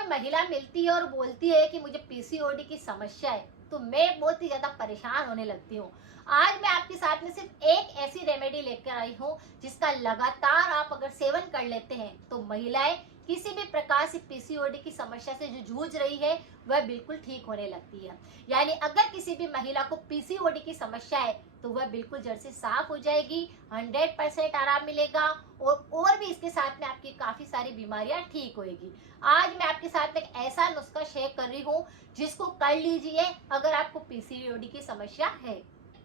कोई महिला मिलती है और बोलती है कि मुझे पीसीओडी की समस्या है, तो मैं बहुत ही ज्यादा परेशान होने लगती हूँ। आज मैं आपके साथ में सिर्फ एक ऐसी रेमेडी लेकर आई हूँ जिसका लगातार आप अगर सेवन कर लेते हैं तो महिलाएं किसी भी प्रकार से पीसीओडी की समस्या से जो जूझ रही है वह बिल्कुल ठीक होने लगती है। यानी अगर किसी भी महिला को पीसीओडी की समस्या है तो वह बिल्कुल जड़ से साफ हो जाएगी, 100% आराम मिलेगा और भी इसके साथ में आपकी काफी सारी बीमारियां ठीक होएगी। आज मैं आपके साथ एक ऐसा नुस्खा शेयर कर रही हूँ जिसको कर लीजिए अगर आपको पीसीओडी की समस्या है।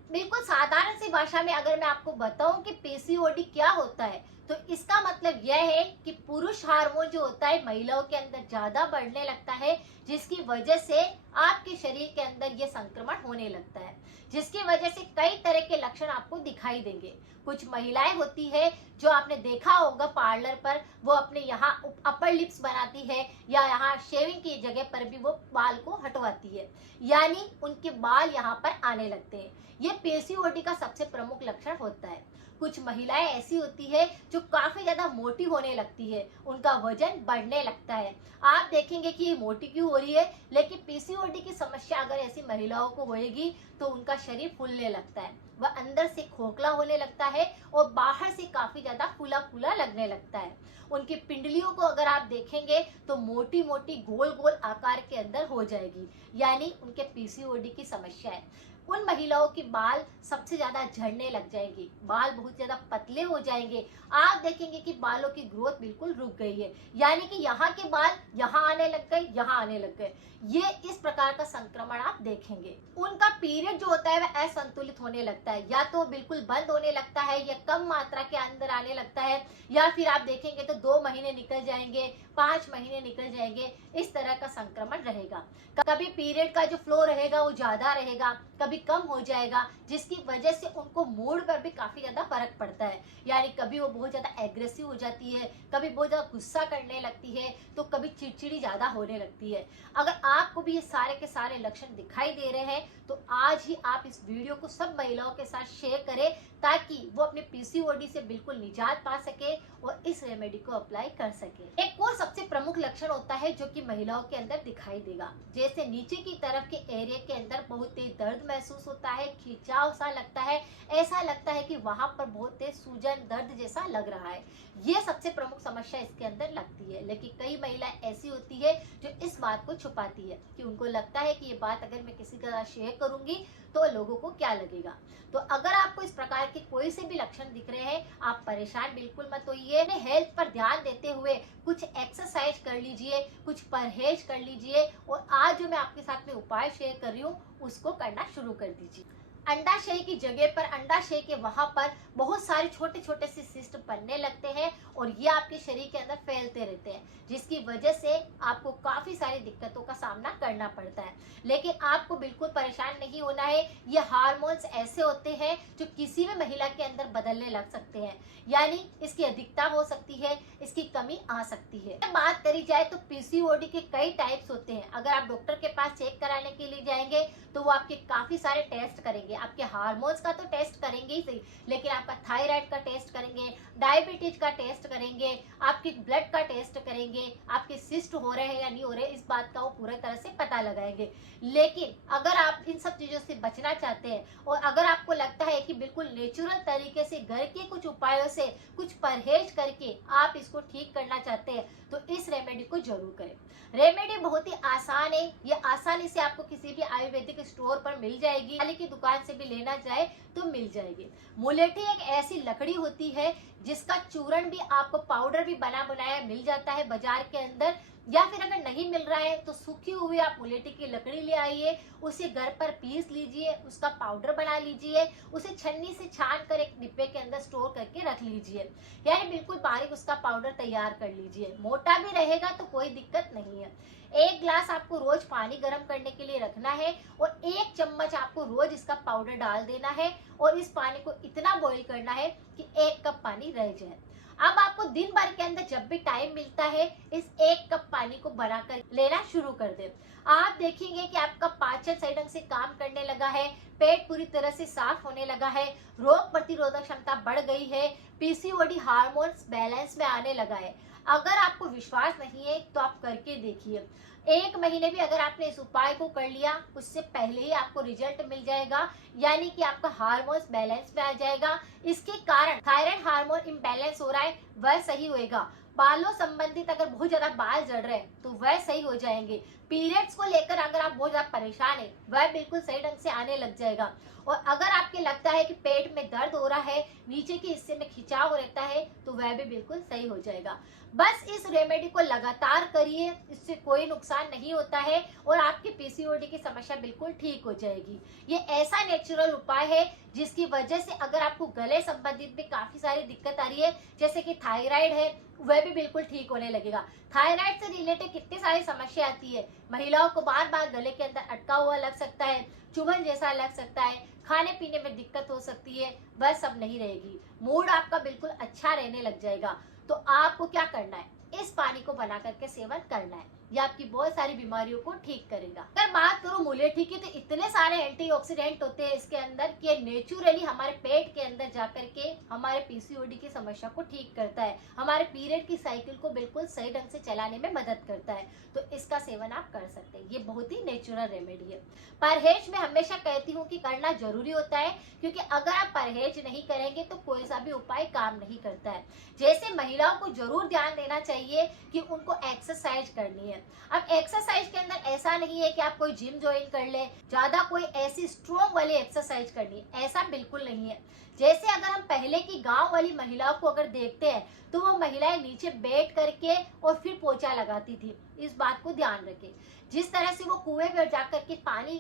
बिल्कुल साधारण सी भाषा में अगर मैं आपको बताऊं कि पीसीओडी क्या होता है तो इसका मतलब यह है कि पुरुष हार्मोन जो होता है महिलाओं के अंदर ज्यादा बढ़ने लगता है, जिसकी वजह से आपके शरीर के अंदर ये संक्रमण होने लगता है, जिसकी वजह से कई तरह के लक्षण आपको दिखाई देंगे। कुछ महिलाएं होती है जो आपने देखा होगा पार्लर पर, वो अपने यहाँ अपर लिप्स बनाती है या यहाँ शेविंग की जगह पर भी वो बाल को हटवाती है, यानी उनके बाल यहाँ पर आने लगते हैं। ये पीसीओडी का सबसे प्रमुख लक्षण होता है। कुछ महिलाएं ऐसी होती है जो काफी ज्यादा मोटी होने लगती है, उनका वजन बढ़ने लगता है। आप देखेंगे कि ये मोटी क्यों हो रही है, लेकिन पीसीओडी की समस्या अगर ऐसी महिलाओं को होएगी तो उनका शरीर फूलने लगता है, वह अंदर से खोखला होने लगता है और बाहर से काफी ज्यादा फूला फूला लगने लगता है। उनकी पिंडलियों को अगर आप देखेंगे तो मोटी मोटी गोल गोल आकार के अंदर हो जाएगी, यानी उनके पीसीओडी की समस्या है। उन महिलाओं की बाल सबसे ज्यादा झड़ने लग जाएंगे, बाल बहुत ज्यादा पतले हो जाएंगे। आप देखेंगे कि बालों की ग्रोथ बिल्कुल रुक गई है, यानी कि यहाँ के बाल यहाँ आने लग गए, यहाँ आने लग गए। ये इस प्रकार का संक्रमण आप देखेंगे। उनका पीरियड जो होता है वह असंतुलित होने लगता है, या तो बिल्कुल बंद होने लगता है या कम मात्रा के अंदर आने लगता है, या फिर आप देखेंगे तो 2 महीने निकल जाएंगे, 5 महीने निकल जाएंगे। इस तरह का संक्रमण रहेगा। कभी पीरियड का जो फ्लो रहेगा वो ज्यादा रहेगा, कभी कम हो जाएगा, जिसकी वजह से उनको मूड पर भी काफी ज्यादा फर्क पड़ता है। यानी कभी वो बहुत ज्यादा एग्रेसिव हो जाती है, कभी बहुत ज्यादा गुस्सा करने लगती है, तो कभी चिड़चिड़ी ज्यादा होने लगती है। अगर आपको भी ये सारे के सारे लक्षण दिखाई दे रहे हैं तो आज ही आप इस वीडियो को सब महिलाओं के साथ शेयर करें ताकि वो अपने पीसीओडी से बिल्कुल निजात पा सके और इस रेमेडी को अप्लाई कर सके। एक और सबसे प्रमुख लक्षण होता है जो कि महिलाओं के अंदर दिखाई देगा, जैसे नीचे की तरफ के एरिया के अंदर बहुत तेज दर्द महसूस होता है, खिंचाव सा लगता है, ऐसा लगता है कि वहां पर बहुत तेज सूजन दर्द जैसा लग रहा है। ये सबसे प्रमुख समस्या इसके अंदर लगती है। लेकिन कई महिलाएं ऐसी होती है जो इस बात को छुपाती है कि उनको लगता है कि ये बात अगर मैं किसी के साथ शेयर करूंगी तो लोगों को क्या लगेगा। तो अगर आपको इस प्रकार के कोई से भी लक्षण दिख रहे हैं, आप परेशान बिल्कुल मत होइए। अपने हेल्थ पर ध्यान देते हुए कुछ एक्सरसाइज कर लीजिए, कुछ परहेज कर लीजिए और आज जो मैं आपके साथ में उपाय शेयर कर रही हूँ उसको करना शुरू कर दीजिए। अंडाशय की जगह पर, अंडाशय के वहां पर बहुत सारे छोटे छोटे से सिस्ट बनने लगते हैं और ये आपके शरीर के अंदर फैलते रहते हैं, जिसकी वजह से आपको काफी सारी दिक्कतों का सामना करना पड़ता है। लेकिन आपको बिल्कुल परेशान नहीं होना है। ये हार्मोन्स ऐसे होते हैं जो किसी भी महिला के अंदर बदलने लग सकते हैं, यानी इसकी अधिकता हो सकती है, इसकी कमी आ सकती है। बात करी जाए तो पीसीओडी के कई टाइप्स होते हैं। अगर आप डॉक्टर के पास चेक कराने के लिए जाएंगे तो वो आपके काफी सारे टेस्ट करेंगे। आपके हार्मोन्स का तो टेस्ट करेंगे ही सही, लेकिन आपका थायराइड का टेस्ट करेंगे, डायबिटीज का टेस्ट करेंगे, आपके ब्लड का टेस्ट करेंगे, आपके सिस्ट हो रहे हैं या नहीं हो रहे इस बात का वो पूरी तरह से पता लगाएंगे। लेकिन अगर आप इन सब चीजों से बचना चाहते हैं और अगर आपको लगता है कि बिल्कुल नेचुरल तरीके से घर के कुछ उपायों से, कुछ परहेज करके आप इसको ठीक करना चाहते हैं तो इस रेमेडी को जरूर करें। रेमेडी बहुत ही आसान है, ये आसानी से आपको किसी भी आयुर्वेदिक स्टोर पर मिल जाएगी, वाले की दुकान से भी लेना चाहे तो मिल जाएगी। मुलेठी एक ऐसी लकड़ी होती है जिसका चूर्ण भी आपको पाउडर भी बना बनाया मिल जाता है बाजार के अंदर, या फिर अगर नहीं मिल रहा है तो सूखी हुई आप मुलेठी की लकड़ी ले आइए, उसे घर पर पीस लीजिए, उसका पाउडर बना लीजिए, उसे छन्नी से छान कर एक डिब्बे के अंदर स्टोर करके रख लीजिए, यानी बिल्कुल बारीक उसका पाउडर तैयार कर लीजिए। मोटा भी रहेगा तो कोई दिक्कत नहीं है। 1 गिलास आपको रोज पानी गर्म करने के लिए रखना है और 1 चम्मच आपको रोज इसका पाउडर डाल देना है और इस पानी को इतना बॉईल करना है कि 1 कप पानी रह जाए। अब आपको दिन भर के अंदर जब भी टाइम मिलता है इस 1 कप पानी को बनाकर लेना शुरू कर दे। आप देखेंगे कि आपका पाचन सही ढंग से काम करने लगा है, पेट पूरी तरह से साफ होने लगा है, रोग प्रतिरोधक क्षमता बढ़ गई है, पीसीओडी हार्मोन्स बैलेंस में आने लगा है। अगर आपको विश्वास नहीं है तो आप करके देखिए। 1 महीने भी अगर आपने इस उपाय को कर लिया, उससे पहले ही आपको रिजल्ट मिल जाएगा, यानी कि आपका हार्मोन्स बैलेंस में आ जाएगा। इसके कारण थायराइड हार्मोन इम्बैलेंस हो रहा है वह सही होएगा। बालों संबंधित अगर बहुत ज्यादा बाल जड़ रहे हैं तो वह सही हो जाएंगे। पीरियड्स को लेकर अगर आप बहुत ज्यादा परेशान है वह बिल्कुल सही ढंग से आने लग जाएगा। और अगर आपके लगता है कि पेट में दर्द हो रहा है, नीचे के हिस्से में खिंचाव रहता है, तो वह भी बिल्कुल सही हो जाएगा। बस इस रेमेडी को लगातार करिए, इससे कोई नुकसान नहीं होता है और आपकी पीसीओडी की समस्या बिल्कुल ठीक हो जाएगी। ये ऐसा नेचुरल उपाय है जिसकी वजह से अगर आपको गले संबंधित भी काफी सारी दिक्कत आ रही है, जैसे कि थायराइड है, वह भी बिल्कुल ठीक होने लगेगा। थायराइड से रिलेटेड कितनी सारी समस्या आती है। महिलाओं को बार बार गले के अंदर अटका हुआ लग सकता है, चुभन जैसा लग सकता है, खाने पीने में दिक्कत हो सकती है, वह सब नहीं रहेगी। मूड आपका बिल्कुल अच्छा रहने लग जाएगा। तो आपको क्या करना है, इस पानी को बना करके सेवन करना है। यह आपकी बहुत सारी बीमारियों को ठीक करेगा। अगर बात करूं मुलेठी की, तो इतने सारे एंटीऑक्सीडेंट होते हैं इसके अंदर कि नेचुरली हमारे पेट के अंदर जाकर के हमारे पीसीओडी की समस्या को ठीक करता है, हमारे पीरियड की साइकिल को बिल्कुल सही ढंग से चलाने में मदद करता है। तो इसका सेवन आप कर सकते हैं। ये बहुत ही नेचुरल रेमेडी है। परहेज में हमेशा कहती हूँ कि करना जरूरी होता है, क्योंकि अगर आप परहेज नहीं करेंगे तो कोई सा भी उपाय काम नहीं करता है। जैसे महिलाओं को जरूर ध्यान देना चाहिए कि उनको एक्सरसाइज करनी है। अब एक्सरसाइज के अंदर ऐसा नहीं है कि आप कोई जिम ज्वाइन कर ले, ज्यादा कोई ऐसी स्ट्रॉन्ग वाली एक्सरसाइज करनी है, ऐसा बिल्कुल नहीं है। जैसे अगर हम पहले की गांव वाली महिलाओं को अगर देखते हैं तो वो महिलाएं नीचे बैठ करके और फिर पोछा लगाती थी। इस बात को ध्यान रखें। जिस तरह से वो कुएं पर जाकर के पानी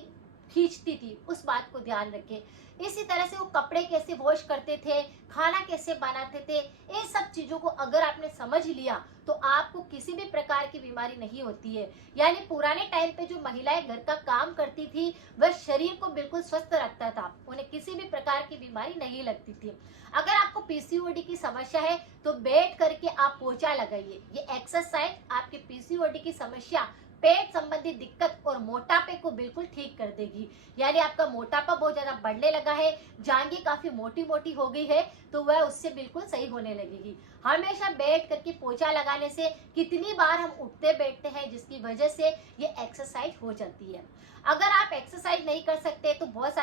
खींचती थी, उस बात को ध्यान रखें। इसी तरह से वो कपड़े कैसे वॉश करते थे, खाना कैसे बनाते थे, इन सब चीजों को अगर आपने समझ लिया तो आपको किसी भी प्रकार की बीमारी नहीं होती है। यानी पुराने टाइम पे जो महिलाएं घर का काम करती थी वह शरीर को बिल्कुल स्वस्थ रखता था, उन्हें किसी भी प्रकार की बीमारी नहीं लगती थी। अगर आपको पीसीओडी की समस्या है तो बैठ करके आप पोछा लगाइए। ये एक्सरसाइज आपके पीसीओडी की समस्या, पेट संबंधी दिक्कत और मोटापे को बिल्कुल ठीक कर देगी। यानी आपका मोटापा बहुत ज्यादा बढ़ने लगा है, जांघें काफी मोटी मोटी हो गई है, तो वह उससे बिल्कुल सही होने लगेगी। हमेशा बैठ करके पोछा लगाने से कितनी बार हम उठते बैठते हैं, जिसकी वजह से ये एक्सरसाइज हो जाती है। अगर आप एक्सरसाइज नहीं कर सकते तो बहुत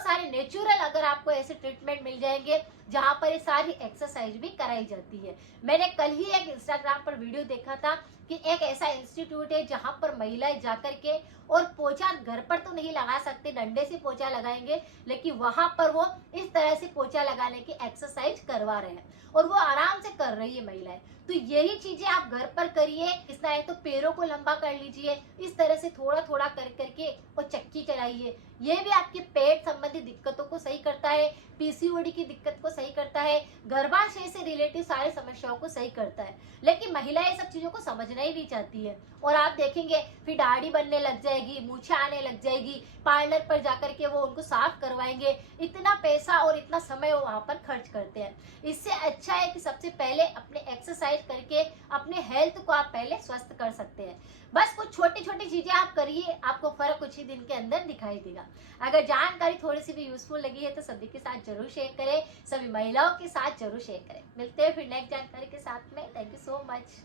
सारे नेचुरल अगर आपको ऐसे ट्रीटमेंट मिल जाएंगे जहां पर ये सारी एक्सरसाइज भी कराई जाती है। मैंने कल ही एक इंस्टाग्राम पर वीडियो देखा था कि एक ऐसा इंस्टीट्यूट है जहां पर महिलाएं जाकर के और पोछा घर पर तो नहीं लगा सकते, डंडे से पोछा लगाएंगे, लेकिन वहां पर वो इस तरह से पोछा लगाने की एक्सरसाइज करवा रहे हैं और वो आराम से कर रही है महिलाएं। तो यही चीजें आप घर पर करिए। इतना है तो पैरों को लंबा कर लीजिए, इस तरह से थोड़ा थोड़ा कर करके और चक्की चलाइए। ये भी आपके पेट संबंधी दिक्कतों को सही करता है, पीसीओडी की दिक्कत को सही करता है, गर्भाशय से रिलेटेड सारी समस्याओं को सही करता है। लेकिन महिलाएं सब चीजों को समझना ही नहीं चाहती है और आप देखेंगे फिर दाढ़ी बनने लग जाएगी, मूछें आने लग जाएगी, पार्लर पर जाकर के वो उनको साफ करवाएंगे, इतना पैसा और इतना समय वो वहां पर खर्च करते हैं। इससे अच्छा है कि सबसे पहले अपने एक्सरसाइज करके अपने हेल्थ को आप पहले स्वस्थ कर सकते हैं। बस कुछ छोटी छोटी चीजें आप करिए, आपको फर्क कुछ ही दिन के अंदर दिखाई देगा। अगर जानकारी थोड़ी सी भी यूजफुल लगी है तो सभी के साथ जरूर शेयर करें, सभी महिलाओं के साथ जरूर शेयर करें। मिलते हैं फिर नेक्स्ट जानकारी के साथ में। Thank you so much.